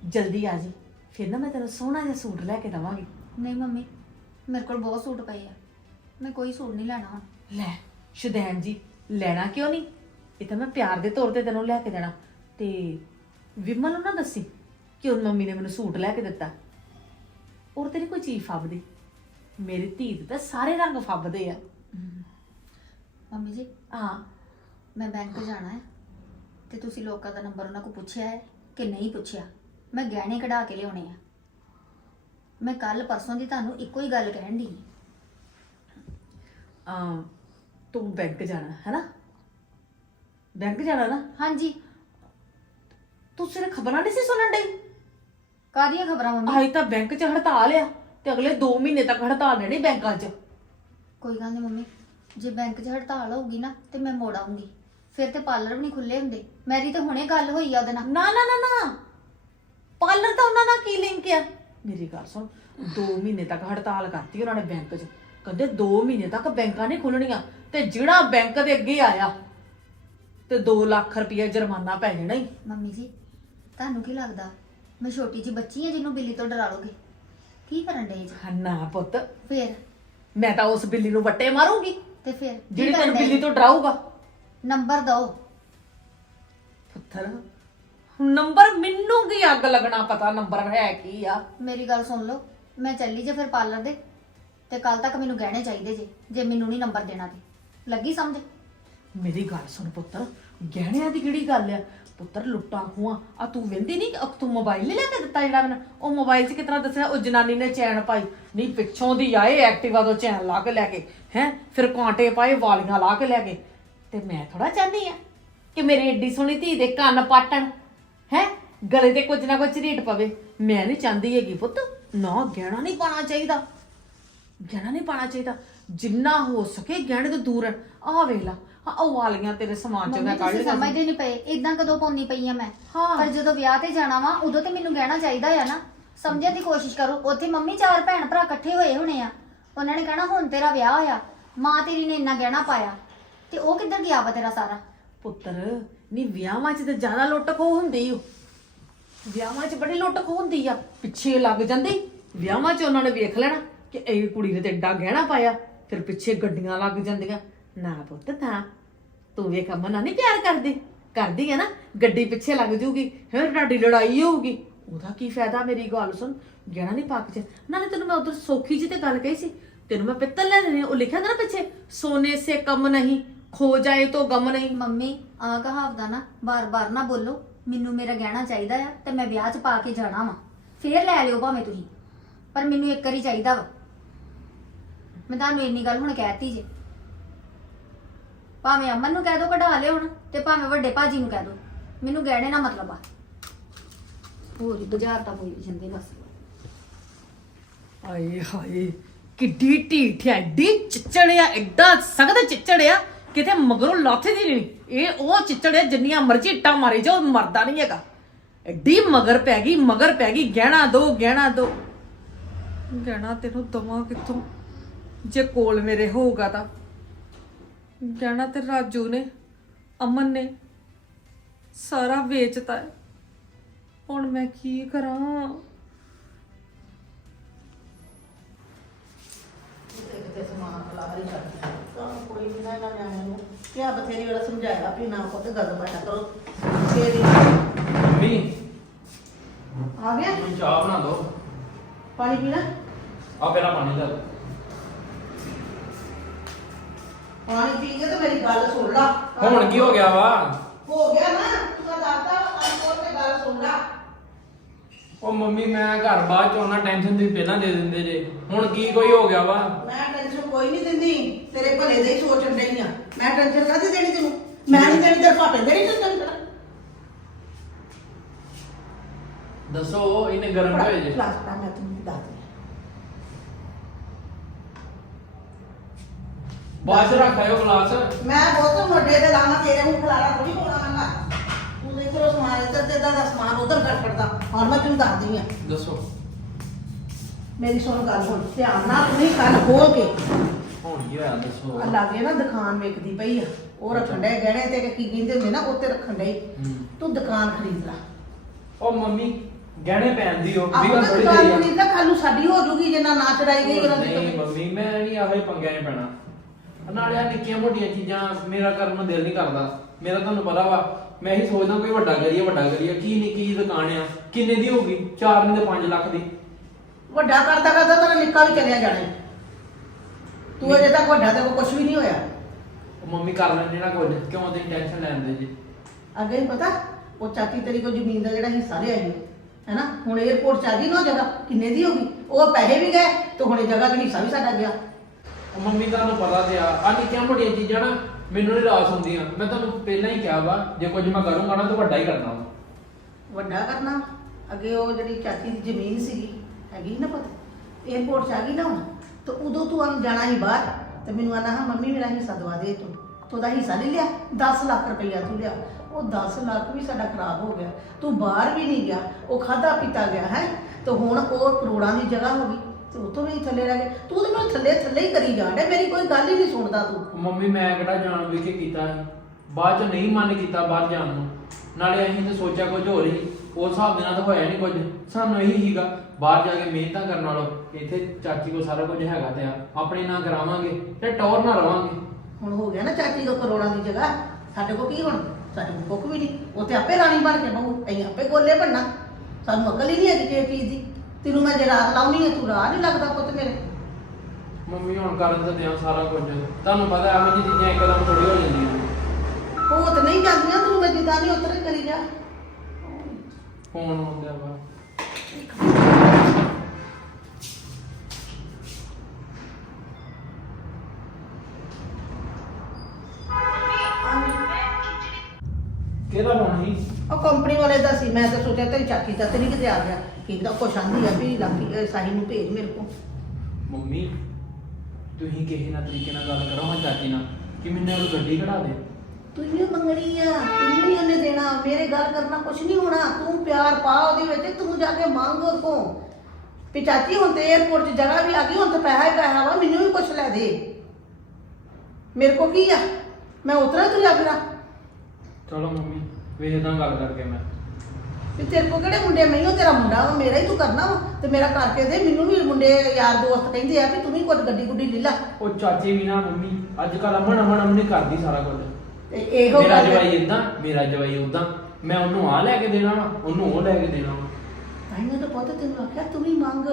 ਜਲਦੀ ਆ ਜੀ ਫਿਰ ਨਾ ਮੈਂ ਤੈਨੂੰ ਸੋਹਣਾ ਜਿਹਾ ਸੂਟ ਲੈ ਕੇ ਦਵਾਂਗੀ। ਨਹੀਂ ਮੰਮੀ ਮੇਰੇ ਕੋਲ ਬਹੁਤ ਸੂਟ ਪਏ ਆ। ਮੈਂ ਕੋਈ ਸੂਟ ਨਹੀਂ ਲੈਣਾ ਹੁਣ। ਲੈ ਸ਼ੁਦੈਨ ਜੀ ਲੈਣਾ ਕਿਉਂ ਨਹੀਂ? ਇਹ ਤਾਂ ਮੈਂ ਪਿਆਰ ਦੇ ਤੌਰ ਤੇ ਤੈਨੂੰ ਲੈ ਕੇ ਦੇਣਾ। ਤੇ ਵਿਮਲ ਨੂੰ ਨਾ ਦੱਸੀ ਕਿ ਉਹ ਮੰਮੀ ਨੇ ਮੈਨੂੰ ਸੂਟ ਲੈ ਕੇ ਦਿੱਤਾ। ਔਰ ਤੇਰੀ ਕੋਈ ਚੀਜ਼ ਫੱਬਦੀ? ਮੇਰੀ ਧੀ ਦੇ ਤਾਂ ਸਾਰੇ ਰੰਗ ਫੱਬਦੇ ਆ। ਮੰਮੀ ਜੀ ਹਾਂ। ਮੈਂ ਬੈਂਕ ਜਾਣਾ ਹੈ। ਤੇ ਤੁਸੀਂ ਲੋਕਾਂ ਦਾ ਨੰਬਰ ਉਹਨਾਂ ਕੋਲ ਪੁੱਛਿਆ ਹੈ ਕਿ ਨਹੀਂ ਪੁੱਛਿਆ? ਮੈਂ ਗਹਿਣੇ ਕਢਾ ਕੇ ਲਿਆਉਣੇ ਆ। ਮੈਂ ਕੱਲ ਪਰਸੋਂ ਦੀ ਤੁਹਾਨੂੰ ਇੱਕੋ ਹੀ ਗੱਲ ਕਹਿਣ ਦੀ ਆ ਤੂੰ ਬੈਂਕ ਜਾਣਾ ਹੈ ਨਾ ਬੈਂਕ ਜਾਣਾ ਨਾ? ਹਾਂਜੀ। ਤੂੰ ਸਿਰੇ ਖਬਰਾਂ ਨਹੀਂ ਸੀ ਸੁਣਨ ਡਈ? ਕਾਹਦੀਆਂ ਖਬਰਾਂ ਮੰਮੀ? ਆਈ ਤਾਂ ਬੈਂਕ 'ਚ ਹੜਤਾਲ ਆ ਤੇ ਅਗਲੇ 2 ਮਹੀਨੇ ਤੱਕ ਹੜਤਾਲ ਰਹਿਣੀ ਬੈਂਕਾਂ 'ਚ। ਕੋਈ ਗੱਲ ਨਹੀਂ ਮੰਮੀ ਜੇ ਬੈਂਕ 'ਚ ਹੜਤਾਲ ਹੋਊਗੀ ਨਾ ਤੇ ਮੈਂ ਮੋੜ ਆਉਂਗੀ ਫਿਰ ਤੇ ਪਾਰਲਰ ਵੀ ਨਹੀਂ ਖੁੱਲੇ ਹੁੰਦੇ। ਮੇਰੀ ਤਾਂ ਹੁਣੇ ਗੱਲ ਹੋਈ ਆ ਉਹਦੇ ਨਾਲ। ਨਾ ਨਾ ਨਾ ਨਾ। ਪਾਰਲਰ ਤਾਂ ਉਹਨਾਂ ਨਾਲ ਕੀ ਲਿੰਕ ਆ? ਮੇਰੀ ਗੱਲ ਸੁਣ 2 ਮਹੀਨੇ ਤੱਕ ਹੜਤਾਲ ਕਰਤੀ ਉਹਨਾਂ ਨੇ ਬੈਂਕ 'ਚ। ਕਹਿੰਦੇ 2 ਮਹੀਨੇ ਤੱਕ ਬੈਂਕਾਂ ਨਹੀਂ ਖੁੱਲਣੀਆਂ ਤੇ ਜਿਹੜਾ ਬੈਂਕ ਦੇ ਅੱਗੇ ਆਇਆ ਤੇ 2 ਲੱਖ ਰੁਪਏ ਜੁਰਮਾਨਾ ਪੈ ਜਾਣਾ ਹੀ। ਮੰਮੀ ਜੀ ਤੁਹਾਨੂੰ ਕੀ ਲੱਗਦਾ? ਮੈਂ ਛੋਟੀ ਜਿਹੀ ਬੱਚੀ ਆ ਜਿਹਨੂੰ ਬਿੱਲੀ ਤੋਂ ਡਰਾ ਲੋਗੇ ਕੀ ਕਰਨ ਡੇ ਜੀ? ਨਾ ਪੁੱਤ ਫਿਰ? ਮੈਂ ਤਾਂ ਉਸ ਬਿੱਲੀ ਨੂੰ ਵੱਟੇ ਮਾਰੂੰਗੀ। ਤੇ ਫਿਰ? ਕੀ ਜਿਹੜੀ ਕਰਨ ਤੈਨੂੰ ਡਏ? ਬਿੱਲੀ ਤੋਂ ਡਰਾਊਗਾ। ਨੰਬਰ ਦਿਓ। ਪੁੱਤਰ ਨੰਬਰ ਮੈਨੂੰ ਕੀ ਅੱਗ ਲੱਗਣਾ ਪਤਾ ਨੰਬਰ ਹੈ ਕੀ ਆ? ਮੇਰੀ ਗੱਲ ਸੁਣ ਲਓ ਮੈਂ ਚੱਲੀ ਜੇ ਫਿਰ ਪਾਰਲਰ ਦੇ ਤੇ ਕੱਲ ਤੱਕ ਮੈਨੂੰ ਗਹਿਣੇ ਚਾਹੀਦੇ ਜੇ ਜੇ ਮੈਨੂੰ ਨਹੀਂ ਨੰਬਰ ਦੇਣਾ ਤੇ। ਲੱਗੀ ਸਮਝ? ਮੇਰੀ ਗੱਲ ਸੁਣ ਪੁੱਤਰ ਗਹਿਣਿਆਂ ਦੀ ਕਿਹੜੀ ਗੱਲ ਆ? ਪੁੱਤਰ ਲੁੱਟਾਂ ਖੂਆਂ ਆ ਤੂੰ ਵੇਂਦੀ ਨਹੀਂ ਕਿ ਤੂੰ ਮੋਬਾਈਲ ਨਹੀਂ ਲੈ ਕੇ ਦਿੱਤਾ ਜਿਹੜਾ ਮੈਨੂੰ? ਉਹ ਮੋਬਾਈਲ 'ਚ ਕਿਤਨਾ ਦੱਸਿਆ ਉਹ ਜਨਾਨੀ ਨੇ ਚੈਨ ਪਾਈ। ਨਹੀਂ ਪਿੱਛੋਂ ਦੀ ਆਏ ਐਕਟਿਵਾ ਤੋਂ ਚੈਨ ਲਾ ਕੇ ਲੈ ਕੇ ਹੈ? ਫਿਰ ਕਾਂਟੇ ਪਾਏ ਵਾਲੀਆਂ ਲਾ ਕੇ ਲੈ ਕੇ ਤੇ ਮੈਂ ਥੋੜਾ ਚਾਹਨੀ ਆ ਕਿ ਮੇਰੀ ਏਡੀ ਸੋਹਣੀ ਧੀ ਦੇ ਕੰਨ ਪਾਟਣ। ਹੈ? ਗਲੇ ਤੇ ਕੁਝ ਨਾ ਕੁਝ ਰੀਟ ਪਵੇ। ਮੈਂ ਨਹੀਂ ਚਾਹੁੰਦੀ ਹੈਗੀ ਪੁੱਤ। ਨਾ ਗਹਿਣਾ ਨਹੀਂ ਪਾਣਾ ਚਾਹੀਦਾ। ਗਹਿਣਾ ਨਹੀਂ ਪਾਣਾ ਚਾਹੀਦਾ। ਜਿੰਨਾ ਹੋ ਸਕੇ ਗਹਿਣੇ ਤੋਂ ਦੂਰ ਆ ਵੇਖ ਲਾ। ਆਹ ਉਹ ਵਾਲੀਆਂ ਤੇਰੇ ਸਮਾਨ ਚੋਂ ਮੰਮੀ ਮੈਂ ਕੱਢ ਤੁਸੀਂ ਲਿਆ ਸਮਝਦੇ ਨਹੀਂ ਪਏ। ਇਦਾਂ ਕਦੋਂ ਪਾਉਣੀ ਪਈ ਆ ਮੈਂ? ਹਾਂ। ਪਰ ਜਦੋਂ ਵਿਆਹ ਤੇ ਜਾਣਾ ਵਾ ਉਦੋਂ ਤੇ ਮੈਨੂੰ ਗਹਿਣਾ ਚਾਹੀਦਾ ਆ ਨਾ। ਸਮਝਣ ਦੀ ਕੋਸ਼ਿਸ਼ ਕਰੋ। ਉੱਥੇ ਮੰਮੀ ਚਾਰ ਭੈਣ ਭਰਾ ਇਕੱਠੇ ਹੋਏ ਹੋਣੇ ਆ। ਉਹਨਾਂ ਨੇ ਕਹਿਣਾ ਹੁਣ ਤੇਰਾ ਵਿਆਹ ਹੋਇਆ। ਮਾਂ ਤੇਰੀ ਨੇ ਇੰਨਾ ਗਹਿਣਾ ਪਾਇਆ। ਤੇ ਉਹ ਕਿੱਧਰ ਗਿਆ ਵਾ ਤੇਰਾ ਸਾਰਾ? ਪੁੱਤਰ ਨਹੀਂ, ਵਿਆਹਾਂ 'ਚ ਤਾਂ ਜ਼ਿਆਦਾ ਲੁੱਟ ਖੋਹ ਹੁੰਦੀ ਓ। ਵਿਆਹਾਂ 'ਚ ਬੜੀ ਲੁੱਟ ਖੋਹ ਹੁੰਦੀ ਆ। ਪਿੱਛੇ ਲੱਗ ਜਾਂਦੀ। ਵਿਆਹਾਂ 'ਚ ਉਹਨਾਂ ਨੇ ਵੇਖ ਲੈਣਾ ਕਿ ਇਹ ਕੁੜੀ ਨੇ ਤੇ ਏਡਾ ਗਹਿਣਾ ਪਾਇਆ, ਫਿਰ ਪਿੱਛੇ ਗੱਡੀਆਂ ਲੱਗ ਜਾਂਦੀਆਂ। ਨਾ ਪੁੱਤ, ਨਾ। ਤੂੰ ਵੇਖ, ਅਮਨ ਨਹੀਂ ਪਿਆਰ ਕਰਦੀ। ਕਰਦੀ ਹੈ ਨਾ, ਗੱਡੀ ਪਿੱਛੇ ਲੱਗ ਜੂਗੀ, ਫਿਰ ਤੁਹਾਡੀ ਲੜਾਈ ਹੋਊਗੀ। ਉਹਦਾ ਕੀ ਫਾਇਦਾ ਮੇਰੀ ਗੱਲ ਸੁਣ, ਗਹਿਣਾ ਨਹੀਂ ਪੱਕ ਚ। ਨਾਲੇ ਤੈਨੂੰ ਮੈਂ ਉਧਰ ਸੋਖੀ ਜੀ ਤੇ ਗੱਲ ਕਹੀ ਸੀ, ਤੈਨੂੰ ਮੈਂ ਪਿੱਤਲ ਲੈ ਦੇਣੇ ਉਹ ਲਿਖਿਆ ਹੁੰਦਾ ਨਾ ਪਿੱਛੇ, ਸੋਨੇ ਸੇ ਕਮ ਨਹੀਂ, ਖੋ ਜਾਏ ਤਾਂ ਗਮ ਨਹੀਂ। ਮੰਮੀ ਆ ਕਹਾਵਤ ਦਾ ਨਾ ਬਾਰ-ਬਾਰ ਨਾ ਬੋਲੋ। ਮੈਨੂੰ ਮੇਰਾ ਗਹਿਣਾ ਚਾਹੀਦਾ ਆ ਤੇ ਮੈਂ ਵਿਆਹ 'ਚ ਪਾ ਕੇ ਜਾਣਾ ਵਾ। ਫੇਰ ਲੈ ਲਿਓ ਭਾਵੇਂ ਤੁਸੀਂ। ਪਰ ਮੈਨੂੰ ਇੱਕ ਵਾਰੀ ਚਾਹੀਦਾ ਵਾ। ਮੈਂ ਤੁਹਾਨੂੰ ਇੰਨੀ ਗੱਲ ਹੁਣ ਕਹਿਤੀ ਜੇ। ਭਾਵੇਂ ਅਮਨ ਨੂੰ ਕਹਿ ਦੋ, ਕਢਾ ਲਿਓ ਹੁਣ, ਤੇ ਭਾਵੇਂ ਵੱਡੇ ਭਾਜੀ ਨੂੰ ਕਹਿ ਦੋ। ਮੈਨੂੰ ਗਹਿਣੇ ਨਾ ਮਤਲਬ ਆ। ਹੋਰ ਹੀ ਬਾਜ਼ਾਰ ਤਾਂ ਬੋਲੀ ਜਾਂਦੇ ਬਸ। ਆਏ ਹਾਏ, ਕਿੱਡੀ ਢੀਠ ਹੈ ਏਡੀ ਚਿੱਚੜਿਆ ਐਡਾ ਸਖਤ ਚਿੱਚੜਿਆ, ਕਿਤੇ ਮਗਰੋਂ ਲਾਥੇ ਦੀ ਨਹੀਂ। ਇਹ ਉਹ ਚਿੱਚੜਿਆ ਜਿੰਨੀਆਂ ਮਰਜ਼ੀ ਇੱਟਾਂ ਮਾਰੇ ਜਾਓ ਮਰਦਾ ਨਹੀਂ ਹੈਗਾ। ਐਡੀ ਮਗਰ ਪੈ ਗਈ ਮਗਰ ਪੈ ਗਈ ਗਹਿਣਾ ਦੋ ਗਹਿਣਾ ਦੋ। ਗਹਿਣਾ ਤੈਨੂੰ ਦਵਾਂ ਕਿੱਥੋਂ? ਜੇ ਕੋਲ ਮੇਰੇ ਹੋਊਗਾ ਤਾਂ। ਗਹਿਣਾ ਤੇ ਰਾਜੂ ਨੇ ਅਮਨ ਨੇ ਸਾਰਾ ਵੇਚਤਾ। ਹੁਣ ਮੈਂ ਕੀ ਕਰਾਂ? ਕਿਤੇ ਸਮਾਨ ਖਲਾ ਰਹੀ ਕਰਦੀ ਤਾਂ ਕੋਈ ਵੀ ਨਾ ਇਹਨਾਂ ਨਿਆਣਿਆਂ ਨੂੰ ਕਿਹਾ ਬਥੇਰੀ ਵਾਰ ਸਮਝਾਇਆ ਵੀ ਨਾ ਪੁੱਤ ਗਦ ਬੈਠਾ ਕਰੋ। ਫੇਰ ਹੀ ਮੰਮੀ। ਆ ਗਿਆ? ਮੈਨੂੰ ਚਾਹ ਬਣਾ ਦਿਓ ਪਾਣੀ ਪੀਣਾ? ਆ ਪਹਿਲਾਂ ਪਾਣੀ ਲੈ ਲਓ। ਪਾਣੀ ਪੀ ਕੇ ਤੇ ਮੇਰੀ ਗੱਲ ਸੁਣ ਲਾ। ਹੁਣ ਕੀ ਹੋ ਗਿਆ ਵਾ? ਹੋ ਗਿਆ ਨਾ। ਤੂੰ ਤਾਂ ਦੱਸਦਾ ਅੰਕਲ ਤੇ ਗੱਲ ਸੁਣ ਲਾ। ਉਹ ਮੰਮੀ ਮੈਂ ਘਰ ਬਾਅਦ ਚ ਉਹਨਾਂ ਟੈਨਸ਼ਨ ਤੁਸੀਂ ਪਹਿਲਾਂ ਦੇ ਦਿੰਦੇ ਜੇ। ਹੁਣ ਕੀ ਕੋਈ ਹੋ ਗਿਆ ਵਾ? ਮੈਂ ਕੋਈ ਨਹੀਂ ਦਿੰਦੀ। ਤੇਰੇ ਭਲੇ ਦੇ ਹੀ ਸੋਚਣ ਡਈ ਆ। ਮੈਂ ਟੈਨਸ਼ਨ ਕਾਹਦੀ ਦੇਣੀ ਤੈਨੂੰ? ਮੈਂ ਨਹੀਂ ਦੇਣੀ ਤੇਰੇ ਭਾਪੇ ਦੇਣੀ ਤੈਨੂੰ ਟੈਨਸ਼ਨ ਦੱਸੋ ਇਹਨੇ ਗਰਮ ਹੋਏ ਜੇ। ਲਾਸਟਾ ਮੈਂ ਤੈਨੂੰ ਦੱਸ ਦਿਆਂ। ਬਾਅਦ ਚ ਰੱਖ ਆਇਓ ਗਲਾਸ। ਮੈਂ ਬਹੁਤ ਮੋਢੇ ਤੇ ਲਾਵਾਂ ਤੇਰੇ ਨੂੰ ਖਲਾਰਾ ਥੋੜੀ ਪਾਉਣਾ ਤੂੰ ਦੇਖੋ ਸਮਾਨ ਇੱਧਰ ਤੇ ਦਾ ਸਮਾਨ ਉਧਰ ਕਰ ਫੜਦਾ ਹੁਣ ਮੈਂ ਤੈਨੂੰ ਦੱਸਦੀ ਆ। ਦੱਸੋ। ਮੇਰੀ ਸੁਣ ਗੱਲ ਹੁਣ ਧਿਆਨ ਨਾਲ ਤੂੰ ਕੰਨ ਖੋਲ ਕੇ। ਹੁਣ ਕੀ ਹੋਇਆ ਦੱਸੋ। ਆ ਲਾਗੇ ਨਾ ਦੁਕਾਨ ਵੇਖਦੀ ਪਈ ਆ ਉਹ ਰੱਖਣ ਦੇ ਗਹਿਣੇ ਤੇ ਕੀ ਕਹਿੰਦੇ ਹੁੰਦੇ ਨਾ ਉੱਤੇ ਰੱਖਣ ਦੇ ਹੂੰ। ਤੂੰ ਦੁਕਾਨ ਖਰੀਦ ਲੈ। ਉਹ ਮੰਮੀ ਗਹਿਣੇ ਪਹਿਨਦੀ ਹੋ ਆਹੋ ਵੀ ਗੱਲ ਤੇ ਥੋੜੀ ਦੁਕਾਨ ਜਿਹੀ ਖਰੀਦ ਲੈ ਕੱਲ ਨੂੰ ਸਾਡੀ ਹੋ ਜੂਗੀ ਜੇ ਨਾ ਚੜਾਈ ਗਈ ਉਹਨਾਂ ਨਹੀਂ ਦੀ ਮੰਮੀ ਮੈਂ ਨਹੀਂ ਆਹੇ ਪੰਗਿਆਂ 'ਚ ਪੈਣਾ। ਨਾਲੇ ਆ ਨਿੱਕੀਆਂ ਮੋਟੀਆਂ ਚੀਜ਼ਾਂ ਮੇਰਾ ਕਰਨ ਨੂੰ ਦਿਲ ਨਹੀਂ ਕਰਦਾ। ਮੇਰਾ ਤੁਹਾਨੂੰ ਪਤਾ ਵਾ ਮੈਂ ਹੀ ਸੋਚਦਾ ਕੋਈ ਵੱਡਾ ਕਰੀਏ ਵੱਡਾ ਕਰੀਏ। ਕੀ ਨਿੱਕੀ ਜਿਹੀ ਦੁਕਾਨ ਆ ਕਿੰਨੇ ਦੀ ਹੋਊਗੀ? 4 ਨਹੀਂ ਤੇ 5 ਲੱਖ ਦੀ। ਵੱਡਾ ਕਰਦਾ ਕਰਦਾ ਤੇਰਾ ਨਿੱਕਾ ਵੀ ਚਲਿਆ ਜਾਣਾ। ਤੂੰ ਅਜੇ ਤੱਕ ਵੱਡਾ ਤੇ ਕੁਝ ਵੀ ਨਹੀਂ ਹੋਇਆ। ਉਹ ਮੰਮੀ ਕਰ ਲੈਂਦੇ ਨਾ ਕੁਝ ਕਿਉਂ ਤੇ ਟੈਨਸ਼ਨ ਲੈਂਦੇ ਜੀ? ਅੱਗੇ ਹੀ ਪਤਾ ਉਹ ਚਾਚੀ ਤੇਰੀ ਕੋ ਜ਼ਮੀਨ ਦਾ ਜਿਹੜਾ ਹਿੱਸਾ ਲਿਆ ਜੀ ਹੈਨਾ? ਹੁਣ 에어ਪੋਰਟ ਚ ਆ ਗਈ ਨਾ ਉਹ ਜਗ੍ਹਾ ਕਿੰਨੇ ਦੀ ਹੋਗੀ ਉਹ ਪੈਸੇ ਵੀ ਗਏ ਤੇ ਹੁਣ ਇਹ ਜਗ੍ਹਾ ਦਾ ਹਿੱਸਾ ਵੀ ਸਾਡਾ ਗਿਆ। ਉਹ ਮੰਮੀ ਤੁਹਾਨੂੰ ਪਤਾ ਤੇ ਆ ਆ ਨਿੱਕੀਆਂ ਮੋਟੀਆਂ ਚੀਜ਼ਾਂ ਨਾ ਮੈਨੂੰ ਨਹੀਂ ਰਾਸ ਹੁੰਦੀਆਂ। ਮੈਂ ਤੁਹਾਨੂੰ ਪਹਿਲਾਂ ਹੀ ਕਿਹਾ ਵਾ ਜੇ ਕੁਝ ਮੈਂ ਕਰੂੰਗਾ ਨਾ ਤਾਂ ਵੱਡਾ ਹੀ ਕਰਨਾ ਵਾ। ਵੱਡਾ ਕਰਨਾ ਅੱਗੇ ਉਹ ਜਿਹੜੀ ਚਾਚੀ ਦੀ ਜ਼ਮੀਨ ਸੀਗੀ ਹੈਗੀ ਨਾ ਪਤਾ 에어ਪੋਰਟ ਚ ਆ ਗਈ ਨਾ ਹੁਣ, ਤੇ ਉਦੋਂ ਤੂੰ ਆਂ ਜਾਣਾ ਹੀ ਬਾਹਰ, ਤੇ ਮੈਨੂੰ ਆਨਾ ਹਾਂ ਮੰਮੀ ਮੇਰਾ ਹਿੱਸਾ ਦਵਾ ਦੇ ਤੂੰ ਤੂੰ ਉਹਦਾ ਹਿੱਸਾ ਲੈ ਲਿਆ 10 ਲੱਖ ਰੁਪਈਆ ਤੂੰ ਲਿਆ, ਉਹ 10 ਲੱਖ ਵੀ ਸਾਡਾ ਖਰਾਬ ਹੋ ਗਿਆ, ਤੂੰ ਬਾਹਰ ਵੀ ਨਹੀਂ ਗਿਆ, ਉਹ ਖਾਦਾ ਪੀਤਾ ਗਿਆ ਹੈ, ਤੇ ਹੁਣ ਉਹ ਕਰੋੜਾਂ ਦੀ ਜਗ੍ਹਾ ਹੋ ਗਈ, ਤੇ ਉਤੋਂ ਵੀ ਥੱਲੇ ਰਹਿ ਗਿਆ ਤੂੰ ਤੇ ਮੈਨੂੰ ਥੱਲੇ ਥੱਲੇ ਹੀ ਕਰੀ ਜਾਂਦਾ ਮੇਰੀ ਕੋਈ ਗੱਲ ਹੀ ਨਹੀਂ ਸੁਣਦਾ ਤੂੰ। ਮੰਮੀ ਮੈਂ ਕਿਹੜਾ ਜਾਣ ਵੀ ਕੇ ਕੀਤਾ ਸੀ, ਬਾਅਦ ਚ ਨਹੀਂ ਮਨ ਕੀਤਾ ਬਾਹਰ ਜਾਣ ਨੂੰ, ਨਾਲੇ ਅਸੀਂ ਤੇ ਸੋਚਿਆ ਕੁਝ ਹੋਰ ਹੀ, ਉਸ ਹਿਸਾਬ ਦੇ ਨਾਲ ਤਾਂ ਹੋਇਆ ਨਹੀਂ ਕੁਝ, ਸਾਨੂੰ ਇਹੀ ਸੀਗਾ ਬਾਹਰ ਜਾ ਕੇ ਮਿਹਨਤਾਂ ਕਰਨ ਨਾਲੋਂ ਇੱਥੇ ਚਾਚੀ ਕੋ ਸਾਰਾ ਕੁਝ ਹੈਗਾ ਤੇ ਆ ਆਪਣੇ ਨਾਂ ਕਰਾਵਾਂਗੇ ਤੇ ਟੌਰ ਨਾ ਰਵਾਂਗੇ। ਹੁਣ ਹੋ ਗਿਆ ਨਾ ਚਾਚੀ ਕੋ ਕਰੋੜਾਂ ਦੀ ਜਗ੍ਹਾ। ਸਾਡੇ ਕੋ ਕੀ ਹੁਣ? ਸਾਡੇ ਕੋ ਕੁੱਖ ਵੀ ਨਹੀਂ। ਉਹ ਤੇ ਆਪੇ ਰਾਣੀ ਬਣ ਕੇ ਬਹੂ। ਅਸੀਂ ਆਪੇ ਗੋਲੇ ਬਣਨਾ। ਸਾਨੂੰ ਅਕਲ ਹੀ ਨਹੀਂ ਹੈਗੀ ਕਿਸੇ ਚੀਜ਼ ਦੀ। ਤੈਨੂੰ ਮੈਂ ਜੇ ਰਾਤ ਲਾਉਣੀ ਹੈ ਤੂੰ ਰਾਹ ਨਹੀਂ ਲੱਗਦਾ ਪੁੱਤ ਮੇਰੇ। ਮੰਮੀ ਹੁਣ ਕਰਨ ਤਾਂ ਦਿਆਂ ਸਾਰਾ ਕੁਝ। ਤੁਹਾਨੂੰ ਪਤਾ ਐਵੇਂ ਜਿਹੀ ਚੀਜ਼ਾਂ ਇੱਕਦਮ ਥੋੜੀ ਹੋ ਜਾਂਦੀਆਂ ਉਹ ਤੇ ਨਹੀਂ ਜਾਂਦੀਆਂ ਤੂੰ ਮੈਂ ਜਿੱਦਾਂ ਨਹੀਂ ਉਤਰ ਕਰੀ ਜਾ। ਫੋਨ ਆਉਂਦਾ ਵਾ। ਕੰਪਨੀ ਵਾਲੇ ਦਾ ਸੀ। ਮੈਂ ਤਾਂ ਸੋਚਿਆ ਤੇਰੀ ਚਾਚੀ ਤਾਂ ਤੇਰੀ ਕਿਤੇ ਆ ਗਿਆ। ਕਿੰਦਾ ਕੁਛ ਆਂਦੀ ਆ ਵੀ ਲਾਕੀ ਇਹ ਸਾਹਿਲ ਨੂੰ ਭੇਜ ਮੇਰੇ ਕੋ ਮੰਮੀ ਤੁਸੀਂ ਕਿਸੇ ਨਾਲ ਤਰੀਕੇ ਨਾਲ ਗੱਲ ਕਰੋ ਹਾਂ ਚਾਚੀ ਨਾਲ ਕਿ ਮੈਨੂੰ ਉਹ ਗੱਡੀ ਕਢਾ ਦੇ। ਤੂੰ ਹੀ ਮੰਗਣੀ ਆ ਤੈਨੂੰ ਹੀ ਉਹਨੇ ਦੇਣਾ। ਮੇਰੇ ਗੱਲ ਕਰਨਾ ਕੁਛ ਨਹੀਂ ਹੋਣਾ। ਤੂੰ ਪਿਆਰ ਪਾ ਉਹਦੇ ਵਿੱਚ ਤੂੰ ਜਾ ਕੇ ਮੰਗ ਕੋ ਵੀ ਚਾਚੀ ਹੁਣ ਤੇ 에어ਪੋਰਟ 'ਚ ਜਗ੍ਹਾ ਵੀ ਆ ਗਈ ਹੁਣ ਤੇ ਪੈਸਾ ਹੀ ਪੈਸਾ ਵਾ ਮੈਨੂੰ ਵੀ ਕੁਛ ਲੈ ਦੇ। ਮੇਰੇ ਕੋ ਕੀ ਆ? ਮੈਂ ਉਤਰਾ ਤੁਰਿਆ ਫਿਰਾਂ ਚਲੋ ਮੰਮੀ। ਵੇਖਦਾ ਗੱਲ ਕਰਕੇ ਮੈਂ। ਵੀ ਤੇਰੇ ਕੋ ਕਿਹੜੇ ਮੁੰਡੇ ਮੈਨੂੰ ਤੇਰਾ ਮੁੰਡਾ ਵਾ ਮੇਰਾ ਹੀ ਤੂੰ ਕਰਨਾ ਵਾ। ਤੇ ਮੇਰਾ ਕਰਕੇ ਦੇ ਮੈਨੂੰ ਵੀ ਮੁੰਡੇ ਯਾਰ ਦੋਸਤ ਕਹਿੰਦੇ ਆ ਵੀ ਤੂੰ ਵੀ ਕੁਝ ਗੱਡੀ ਗੁੱਡੀ ਲੈ ਲਾ। ਉਹ ਚਾਚੀ ਵੀ ਨਾ ਮੰਮੀ ਅੱਜ ਕੱਲ ਅਮਨ ਅਮਨ ਅਮਨ ਹੀ ਕਰਦੀ ਸਾਰਾ ਕੁਝ। ਤੇ ਇਹੋ ਮੇਰਾ ਗੱਲ ਜਵਾਈ ਇਦਾਂ ਮੇਰਾ ਜਵਾਈ ਉਦਾਂ ਮੈਂ ਉਹਨੂੰ ਆ ਲੈ ਕੇ ਦੇਣਾ ਵਾ ਉਹਨੂੰ ਉਹ ਲੈ ਕੇ ਦੇਣਾ ਵਾ। ਤਾਈਓ ਤਾਂ ਪੁੱਤ ਤੈਨੂੰ ਆਖਿਆ ਤੂੰ ਵੀ ਮੰਗ।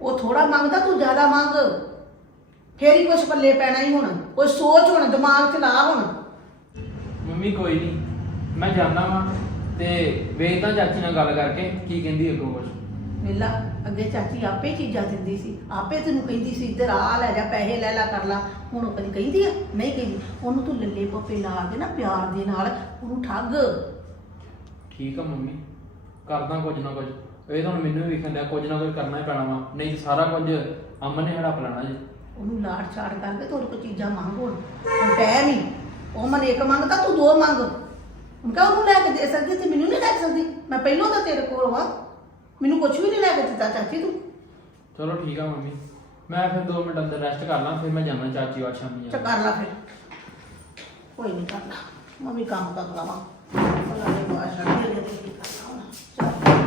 ਉਹ ਥੋੜਾ ਮੰਗਦਾ ਤੂੰ ਜ਼ਿਆਦਾ ਮੰਗ। ਫੇਰ ਹੀ ਕੁਛ ਪੱਲੇ ਪੈਣਾ ਹੀ ਹੁਣ। ਕੋਈ ਸੋਚ ਹੁਣ ਦਿਮਾਗ 'ਚ ਲਾ ਹੁਣ। ਮੰਮੀ ਕੋਈ ਨਹੀਂ ਮੈਂ ਜਾਣਾ ਵਾਂ ਤੇ ਵੇਖਦਾ ਚਾਚੀ ਨਾਲ ਗੱਲ ਕਰਕੇ ਕੀ ਕਹਿੰਦੀ ਅੱਗੋਂ ਕੁਛ। ਵੇਲਾ ਅੱਗੇ ਚਾਚੀ ਆਪੇ ਚੀਜ਼ਾਂ ਦਿੰਦੀ ਸੀ ਆਪੇ ਤੈਨੂੰ ਕਹਿੰਦੀ ਸੀ ਇੱਧਰ ਆ ਲੈ ਜਾ ਪੈਸੇ ਲੈ ਲੈ ਕਰ ਲਾ। ਹੁਣ ਉਹ ਕਦੀ ਕਹਿੰਦੀ ਆ? ਨਹੀਂ ਕਹਿੰਦੀ। ਉਹਨੂੰ ਤੂੰ ਲੱਲੇ ਪੱਪੇ ਲਾ ਕੇ ਨਾ ਪਿਆਰ ਦੇ ਨਾਲ ਉਹਨੂੰ ਠੱਗ। ਠੀਕ ਆ ਮੰਮੀ ਕਰਦਾ ਕੁਝ ਨਾ ਕੁਝ। ਇਹ ਤਾਂ ਹੁਣ ਮੈਨੂੰ ਵੀ ਵੇਖਣ ਦਿਆ ਕੁਝ ਨਾ ਕੁਝ ਕਰਨਾ ਹੀ ਪੈਣਾ ਵਾ। ਨਹੀਂ ਸਾਰਾ ਕੁਝ ਅਮਨ ਨੇ ਹੜਪ ਲੈਣਾ ਜੀ। ਉਹਨੂੰ ਲਾੜ ਛਾੜ ਕਰਕੇ ਤੂੰ ਉਹਦੇ ਕੋਲ ਚੀਜ਼ਾਂ ਮੰਗ ਹੁਣ। ਟਾਈਮ ਹੀ ਉਹ ਮਨ ਇੱਕ ਮੰਗਦਾ ਤੂੰ ਦੋ ਮੰਗ। ਕਹ ਉਹਨੂੰ ਲੈ ਕੇ ਦੇ ਸਕਦੀ ਤੇ ਮੈਨੂੰ ਨਹੀਂ ਲੈ ਕੇ ਸਕਦੀ। ਮੈਂ ਪਹਿਲਾਂ ਤਾਂ ਤੇਰੇ ਕੋਲ ਵਾਂ। ਮੈਨੂੰ ਕੁਝ ਵੀ ਨਹੀਂ ਲੈ ਕੇ ਦਿੱਤਾ ਚਾਚੀ ਤੂੰ। ਚਲੋ ਠੀਕ ਆ ਮੰਮੀ। ਮੈਂ ਫਿਰ 2 ਮਿੰਟ ਅੰਦਰ ਰੈਸਟ ਕਰ ਲਾਂ ਫਿਰ ਮੈਂ ਜਾਣਾ ਚਾਚੀ ਵਾਰ ਸ਼ਾਮੀ ਚੱਲ ਕਰ ਲਾ ਫਿਰ। ਕੋਈ ਨਹੀਂ ਕਰਨਾ ਮੈਂ ਵੀ ਕੰਮ ਕਰ ਲਵਾਂ। ਭਲਾ ਇਹ ਬਾਹਰ ਛੱਡ ਕੀ ਕਰਨਾ ਹੁਣ। ਚੱਲ।